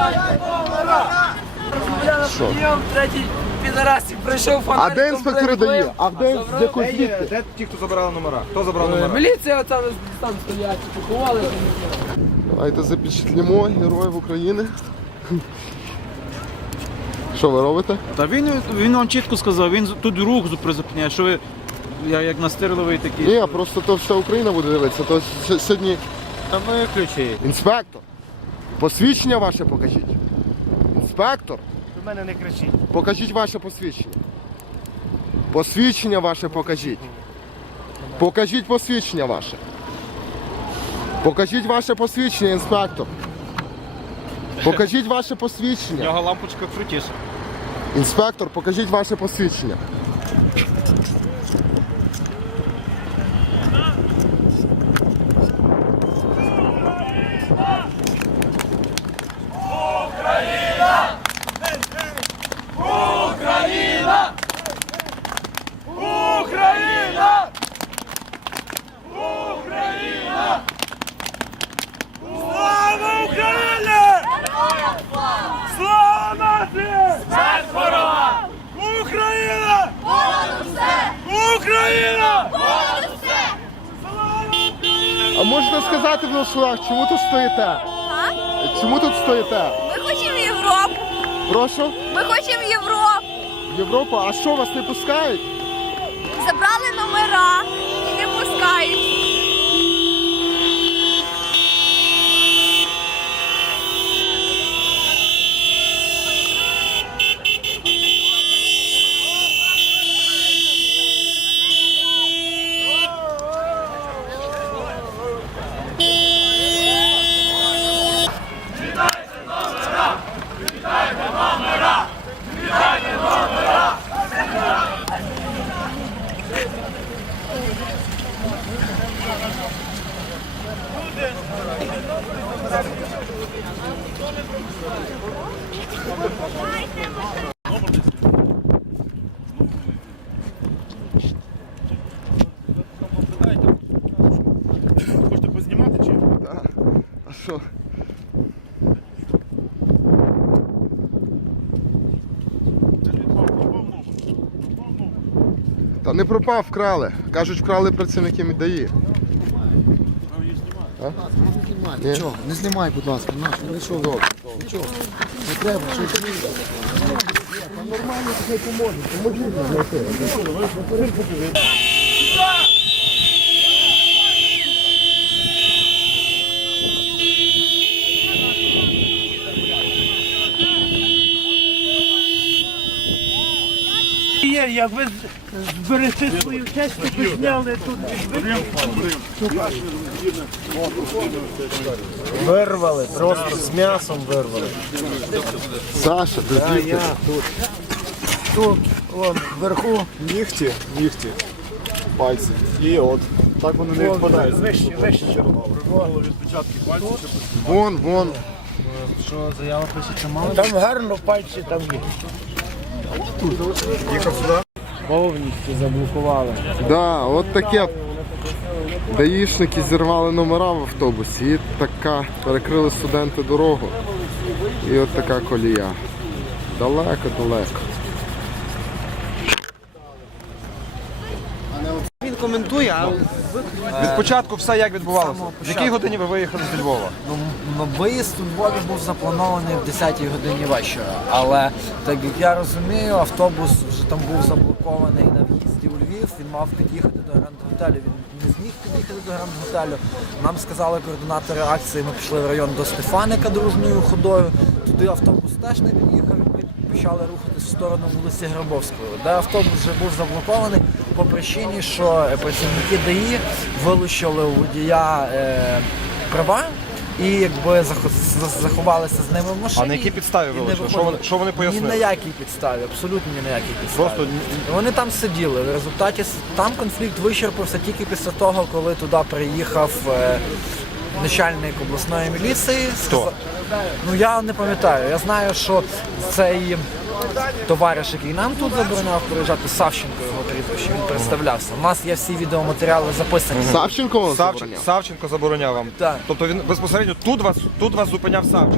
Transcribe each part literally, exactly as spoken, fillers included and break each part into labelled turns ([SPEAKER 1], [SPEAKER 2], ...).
[SPEAKER 1] Що?
[SPEAKER 2] Третій підарасик прийшов
[SPEAKER 1] А
[SPEAKER 2] фонариком.
[SPEAKER 1] де інспектори дає? А де з якої
[SPEAKER 3] Де,
[SPEAKER 1] звідки?
[SPEAKER 3] де ті, хто забирали номера? Хто забрав номера?
[SPEAKER 2] Міліція там, там стоять, поховали.
[SPEAKER 1] Давайте запечатлімо героїв України. Що ви робите?
[SPEAKER 4] Та він, він вам чітко сказав, він тут рух призупиняє, що ви я, як настирливий такий.
[SPEAKER 1] Ні, просто то вся Україна буде дивитися. То с- сьогодні
[SPEAKER 4] Та виключи.
[SPEAKER 1] інспектор. Посвідчення ваше покажіть. Інспектор.
[SPEAKER 3] До мене не кричіть.
[SPEAKER 1] Покажіть ваше посвідчення. Посвідчення ваше покажіть. Покажіть посвідчення ваше. Покажіть ваше посвідчення, інспектор. Покажіть ваше
[SPEAKER 4] У
[SPEAKER 1] посвідчення.
[SPEAKER 4] нього лампочка крутіша.
[SPEAKER 1] Інспектор, покажіть ваше посвідчення.
[SPEAKER 5] Слава Україні! Слава нації! Смерть ворога! Україна!
[SPEAKER 6] Понад усе!
[SPEAKER 5] Україна!
[SPEAKER 6] Понад усе!
[SPEAKER 5] Слава Україні!
[SPEAKER 1] А можете сказати в нас словах, чому тут стоїте?
[SPEAKER 6] А?
[SPEAKER 1] Чому тут стоїте?
[SPEAKER 6] Ми хочемо Європу!
[SPEAKER 1] Прошу?
[SPEAKER 6] Ми хочемо Європу!
[SPEAKER 1] Європа, а що, вас не пускають?
[SPEAKER 6] Забрали номера і не пускають.
[SPEAKER 5] Хочете познімати чи?
[SPEAKER 1] Так. А що? Та не пропав, вкрали. Кажуть, вкрали працівники МІДАІ. А? Ні.
[SPEAKER 7] Чого? Не знімай, будь ласка, наш, не що добре. Чого? Не треба, що ж
[SPEAKER 1] Нормально, хай поможуть. Поможіть нам знайти.
[SPEAKER 5] Є, як ви зберете свою техніку, зняли тут.
[SPEAKER 3] Вирвали, просто з м'ясом вирвали.
[SPEAKER 1] Саша, ти звідки?
[SPEAKER 3] тут. Тут, вон, вверху нігті, нігті, пальці. І от. Так вони не впадають. Вище, вище.
[SPEAKER 1] Вон, вон.
[SPEAKER 3] Що, заява пише, що мало? Там гарно пальці, там є. Їхав сюди? Повністю заблокували.
[SPEAKER 1] Да, от таке. Даїшники зірвали номера в автобусі і така, перекрили студенти дорогу. І от така колія. Далеко-далеко.
[SPEAKER 2] Він коментує, а
[SPEAKER 3] Від початку все як відбувалося? В якій годині ви виїхали з Львова?
[SPEAKER 8] Ну, виїзд у Львові був запланований в десятій годині вечора, але так як я розумію, автобус вже там був заблокований на в'їзді у Львів, він мав під'їхати до Гранд-Готелю, він не зміг під'їхати до Гранд-Готелю. Нам сказали координатори акції, ми пішли в район до Стефаника дружньою ходою, туди автобус теж не під'їхав, ми почали рухатись в сторону вулиці Грабовської, де автобус вже був заблокований по причині, що працівники ДАІ вилучили у водія е, права і якби зах- заховалися з ними в машині.
[SPEAKER 3] А на якій підставі
[SPEAKER 8] і не
[SPEAKER 3] вилучили? Що
[SPEAKER 8] виходили.
[SPEAKER 3] вони- що вони пояснили?
[SPEAKER 8] Ні на якій підставі, абсолютно ні на якій підставі.
[SPEAKER 3] Просто
[SPEAKER 8] Вони там сиділи. В результаті с- там конфлікт вичерпався тільки після того, коли туди приїхав е, начальник обласної міліції.
[SPEAKER 3] Хто?
[SPEAKER 8] Ну я не пам'ятаю. Я знаю, що цей товариш, який нам тут забороняв приїжджати, Савченко його прізвище, він представлявся. У нас є всі відеоматеріали записані.
[SPEAKER 1] Савченко вам
[SPEAKER 3] Савченко,
[SPEAKER 1] забороняв?
[SPEAKER 3] Савченко забороняв вам.
[SPEAKER 8] Так.
[SPEAKER 3] Тобто він безпосередньо тут вас, тут вас зупиняв Савченко.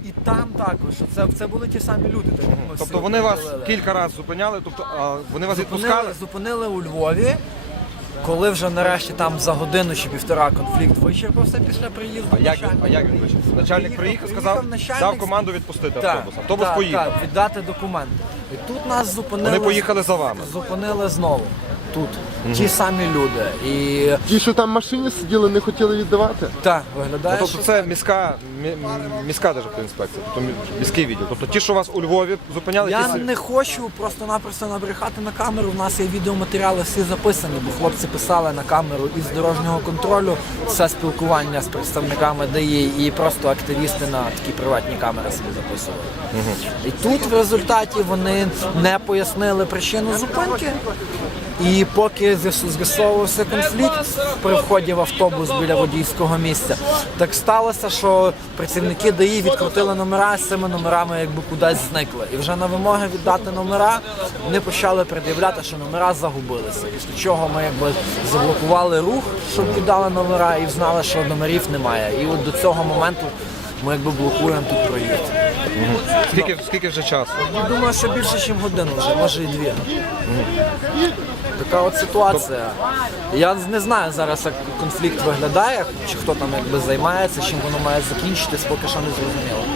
[SPEAKER 8] І там також. Це, це були ті самі люди. Так, як ми
[SPEAKER 9] Тобто
[SPEAKER 8] всі
[SPEAKER 9] вони вас
[SPEAKER 8] говорили.
[SPEAKER 9] кілька разів зупиняли, тобто а, вони вас
[SPEAKER 8] Зупинили,
[SPEAKER 9] відпускали?
[SPEAKER 8] зупинили у Львові, коли вже нарешті там за годину чи півтора конфлікт вичерпався після приїзду.
[SPEAKER 9] А як,
[SPEAKER 8] начальника.
[SPEAKER 9] а як він вийшов? Начальник приїхав, сказав,
[SPEAKER 8] начальник,
[SPEAKER 9] дав команду відпустити
[SPEAKER 8] Так,
[SPEAKER 9] автобус. Автобус
[SPEAKER 8] так,
[SPEAKER 9] поїхав.
[SPEAKER 8] Так, віддати документи. І тут нас зупинили.
[SPEAKER 9] Вони поїхали за вами.
[SPEAKER 8] Зупинили знову. Тут. Ті самі люди. І
[SPEAKER 1] Ті, що там в машині сиділи, не хотіли віддавати?
[SPEAKER 8] так, виглядає,
[SPEAKER 9] Ну, тобто
[SPEAKER 8] що
[SPEAKER 9] це міська, мі- міська державтоінспекція, тобто мі- міський відділ. Тобто ті, що вас у Львові зупиняли, ті
[SPEAKER 8] я
[SPEAKER 9] самі-
[SPEAKER 8] не хочу просто-напросто набрехати на камеру. У нас є відеоматеріали всі записані, бо хлопці писали на камеру із дорожнього контролю все спілкування з представниками ДАІ і просто активісти на такі приватні камери собі записували. І тут в результаті вони не пояснили причину зупинки. І поки з'ясу- з'ясовувався конфлікт при вході в автобус біля водійського місця, так сталося, що працівники ДАІ відкрутили номера, з цими номерами якби кудись зникли. І вже на вимоги віддати номера вони почали пред'являти, що номера загубилися. Після чого ми якби заблокували рух, щоб віддали номера, і знали, що номерів немає. І от до цього моменту ми якби блокуємо тут проїзд.
[SPEAKER 9] Скільки, скільки вже часу?
[SPEAKER 8] Я думаю, що більше, ніж годину вже, може і дві. Така от ситуація. Я не знаю зараз, як конфлікт виглядає, чи хто там якби займається, чим воно має закінчитись, поки що не зрозуміло.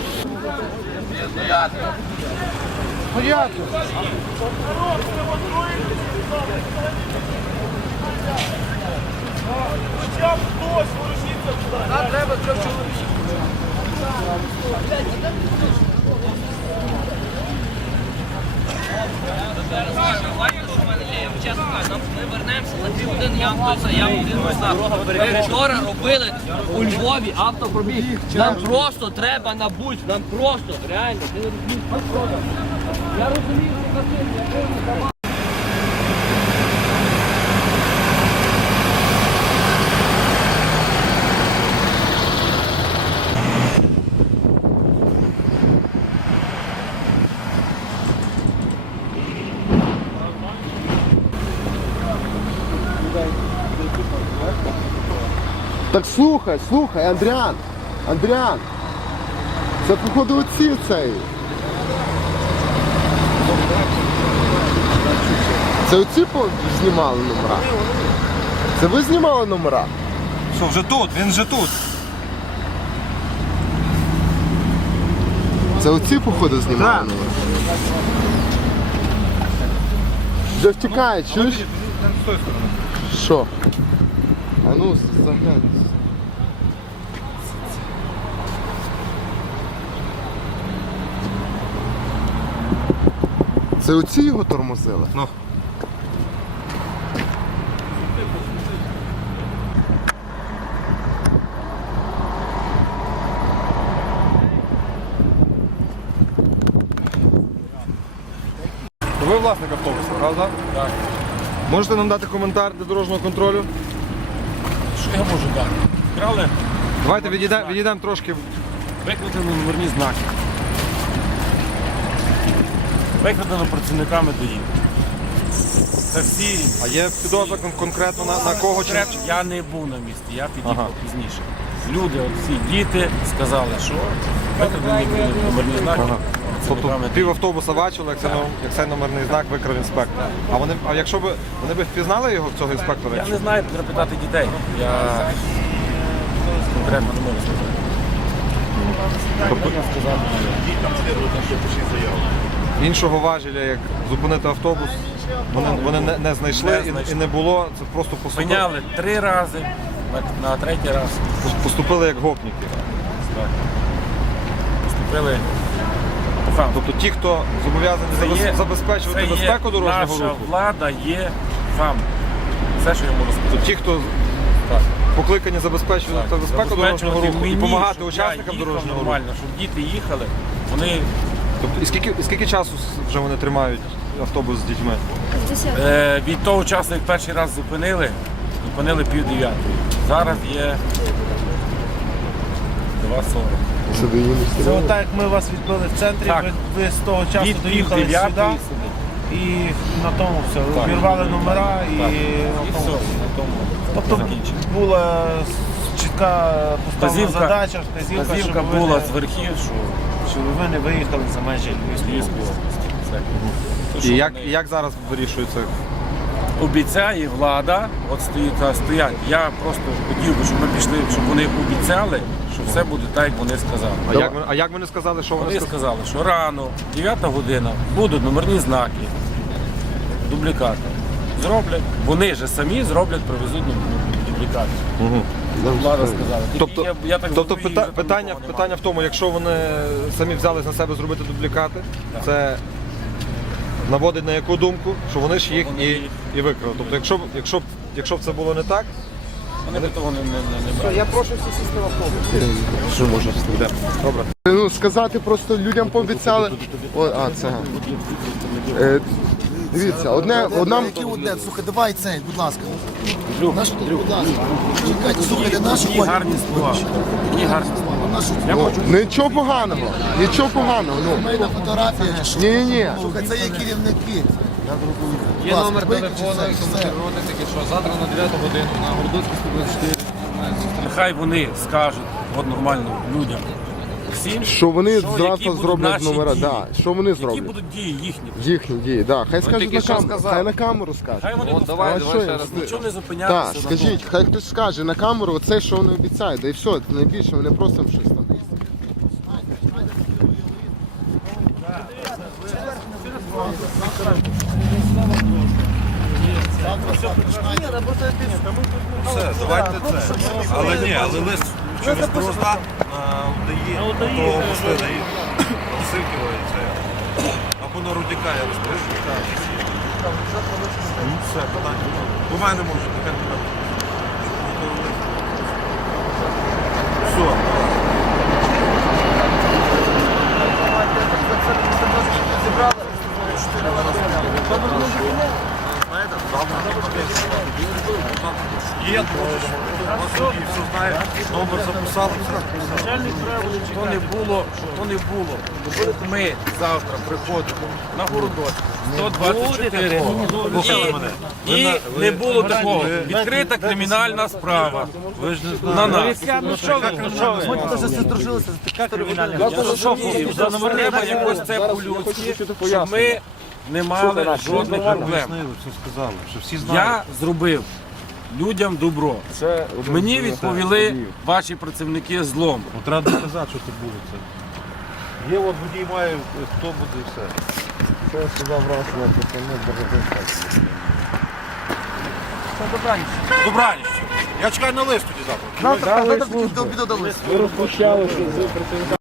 [SPEAKER 2] Чесно кажу, нам ми вернемося на дві години, я вам той я вам один знав. Ми вчора робили у Львові автопробіг. Нам просто треба на будь, нам просто, реально, ти не розумієш, нам просто. Я розумію, що це.
[SPEAKER 1] Так слухай, слухай, Андріан, Андріан, це походу оці цей. Це оці по- знімали номера? Це ви знімали номера?
[SPEAKER 9] Що, вже тут, він вже тут.
[SPEAKER 1] Це оці походу знімали номера? Вже втікає, чуєш? Що? А ну, заглянь. Це оці його тормозили?
[SPEAKER 9] Ну. Ви власник автобусу, правда? Так. Можете нам дати коментар для дорожнього контролю?
[SPEAKER 5] Що я можу дати? Крали,
[SPEAKER 9] Давайте відійдемо відійдемо трошки.
[SPEAKER 5] викрадено номерні знаки. Викрадено працівниками ДАІ. Це всі.
[SPEAKER 9] А є підозра кон- конкретно на, на кого чи
[SPEAKER 5] Я не був на місці, я під'їхав
[SPEAKER 9] Ага.
[SPEAKER 5] пізніше. Люди, от всі діти сказали, що викрадені були номерні знаки.
[SPEAKER 9] Тобто
[SPEAKER 5] працівниками
[SPEAKER 9] пів автобуса бачили, як, це, но- як цей номерний знак викрав інспектор. А вони, а якщо б вони б впізнали його, цього інспектора?
[SPEAKER 5] Я не знаю, треба питати дітей. Я конкретно не можу сказати. Можна сказати.
[SPEAKER 9] Іншого важеля, як зупинити автобус, вони, вони не, не знайшли
[SPEAKER 5] Не
[SPEAKER 9] і-
[SPEAKER 5] знайшли.
[SPEAKER 9] І, не було. Це просто поступили,
[SPEAKER 5] Спиняли три рази, на, на третій раз
[SPEAKER 9] поступили як гопніки.
[SPEAKER 5] поступили по факту.
[SPEAKER 9] Тобто ті, хто зобов'язані
[SPEAKER 5] Це
[SPEAKER 9] забез-
[SPEAKER 5] є-
[SPEAKER 9] забезпечувати
[SPEAKER 5] це є
[SPEAKER 9] безпеку дорожнього
[SPEAKER 5] наша
[SPEAKER 9] руху,
[SPEAKER 5] влада є фам. Все, що я можу сказати.
[SPEAKER 9] то ті, хто
[SPEAKER 5] Так.
[SPEAKER 9] покликані забезпечувати безпеку дорожнього
[SPEAKER 5] Забезпечувати
[SPEAKER 9] руху і
[SPEAKER 5] мені,
[SPEAKER 9] допомагати
[SPEAKER 5] щоб
[SPEAKER 9] учасникам
[SPEAKER 5] я їхав
[SPEAKER 9] дорожнього руху.
[SPEAKER 5] нормально, щоб діти їхали, вони
[SPEAKER 9] Тобто, і скільки, і скільки часу вже вони тримають автобус з дітьми?
[SPEAKER 5] е, від того часу, як перший раз зупинили, зупинили пів дев'ятої. Зараз є два сорок.
[SPEAKER 1] Сюди їм не
[SPEAKER 10] Це отак, як ми вас відбили в центрі,
[SPEAKER 5] Так.
[SPEAKER 10] ви, ви з того часу
[SPEAKER 5] Від пів
[SPEAKER 10] доїхали сюди
[SPEAKER 5] дев'ятої
[SPEAKER 10] і на тому все.
[SPEAKER 5] Так.
[SPEAKER 10] Обірвали номера і,
[SPEAKER 5] Так.
[SPEAKER 10] на
[SPEAKER 5] І
[SPEAKER 10] тому
[SPEAKER 5] все, на тому
[SPEAKER 10] Тобто
[SPEAKER 5] закінчили.
[SPEAKER 10] була чи чітка поставлена
[SPEAKER 5] Вказівка,
[SPEAKER 10] задача, вказівка,
[SPEAKER 5] вказівка
[SPEAKER 10] щоб ви
[SPEAKER 5] була
[SPEAKER 10] не-
[SPEAKER 5] з верхів, що
[SPEAKER 10] щоб ви не виїхали за межі Львівської
[SPEAKER 5] Львівської
[SPEAKER 10] області.
[SPEAKER 5] області. Все. То,
[SPEAKER 9] І
[SPEAKER 5] що
[SPEAKER 9] як,
[SPEAKER 5] вони
[SPEAKER 9] і як зараз вирішується?
[SPEAKER 5] обіцяє влада, от стоїть та стоять. Я просто хотів би, щоб ми пішли, щоб вони обіцяли, що все буде так, як вони сказали.
[SPEAKER 9] А як, ви- а як вони сказали, що вони
[SPEAKER 5] Вони
[SPEAKER 9] сказали?
[SPEAKER 5] сказали, що рано, дев'ята година, будуть номерні знаки, дублікати. Зроблять. Вони ж самі зроблять, привезуть дублікати. Влада сказала. Тільки
[SPEAKER 9] Тобто,
[SPEAKER 5] я, я так
[SPEAKER 9] тобто
[SPEAKER 5] розумію,
[SPEAKER 9] пита-
[SPEAKER 5] вже там
[SPEAKER 9] питання,
[SPEAKER 5] нікого немає.
[SPEAKER 9] питання в тому, якщо вони самі взялись на себе зробити дублікати, це наводить на яку думку, що вони ж їх
[SPEAKER 5] Вони
[SPEAKER 9] і,
[SPEAKER 5] їх-
[SPEAKER 9] і викрали. Тобто, якщо, б- якщо, б- якщо б це було не так,
[SPEAKER 5] Вони б того не, не, не, не брали.
[SPEAKER 9] я прошу всі сісти в автобус. Що може встати? Добре.
[SPEAKER 1] Ну, сказати просто людям пообіцяли. О, а, це. Е, дивіться, одне, одна.
[SPEAKER 7] Які одне? Слухай, давай цей, будь ласка. Наш, будь ласка. Чекайте, слухайте, нашу
[SPEAKER 5] Такі гарні слова. Такі гарні слова.
[SPEAKER 7] нашу
[SPEAKER 5] Я хочу.
[SPEAKER 1] Нічого поганого, нічого поганого. Ну.
[SPEAKER 7] сімейна фотографія. чи що?
[SPEAKER 1] Ні, ні, ні.
[SPEAKER 7] Слухай, це є керівники.
[SPEAKER 3] Є номер телефону, якщо можете проводити, що завтра на дев'яту годину на Городоцькій сто двадцять чотири.
[SPEAKER 5] Нехай вони скажуть от нормально людям. Всім,
[SPEAKER 1] Що вони
[SPEAKER 5] що,
[SPEAKER 1] зразу
[SPEAKER 5] які будуть
[SPEAKER 1] зроблять
[SPEAKER 5] наші
[SPEAKER 1] номера.
[SPEAKER 5] дії.
[SPEAKER 1] Да. Що вони
[SPEAKER 5] Які
[SPEAKER 1] зроблять?
[SPEAKER 5] будуть дії їхні.
[SPEAKER 1] Їхні дії, да. Хай скажуть
[SPEAKER 9] тільки
[SPEAKER 1] на
[SPEAKER 9] що
[SPEAKER 1] камеру.
[SPEAKER 9] сказали.
[SPEAKER 1] Хай на камеру скажуть.
[SPEAKER 5] Хай вони
[SPEAKER 9] От
[SPEAKER 5] скажуть.
[SPEAKER 9] давай,
[SPEAKER 1] А
[SPEAKER 9] давай
[SPEAKER 1] що
[SPEAKER 9] ще
[SPEAKER 1] їм?
[SPEAKER 9] раз.
[SPEAKER 5] Нічого не зупинятися.
[SPEAKER 1] Так,
[SPEAKER 5] на
[SPEAKER 1] скажіть, хай хтось скаже на камеру оце, що вони обіцяють, да і все, найбільше, ми не просимо щось там.
[SPEAKER 3] Все, давайте це. Але ні, але лист через Дрозда дає, того пусти дає. Силківа і це. Або на Рудяка я розкажу. Все, питання. У мене може, таке не треба. Все. Є, все знає, номер записали, все записали.
[SPEAKER 5] Що не було, що не було. Ми завтра приходимо на Городоцьку сто двадцять чотири. І, і не було такого. Відкрита кримінальна справа.
[SPEAKER 3] Ви ж не
[SPEAKER 5] На
[SPEAKER 3] знаєте.
[SPEAKER 5] нас. Треба якось це по-людськи, щоб ми не мали жодних проблем.
[SPEAKER 3] Все сказали, що всі знають.
[SPEAKER 5] Я зробив людям добро. Мені відповіли ваші працівники злом.
[SPEAKER 3] От треба доказати, що це було це. Є от водій має, хто буде і все.
[SPEAKER 1] Що я сказав раз, я пропоную
[SPEAKER 3] Добраніч. Я чекаю на лист тоді завтра.
[SPEAKER 7] Завтра до обіду дали.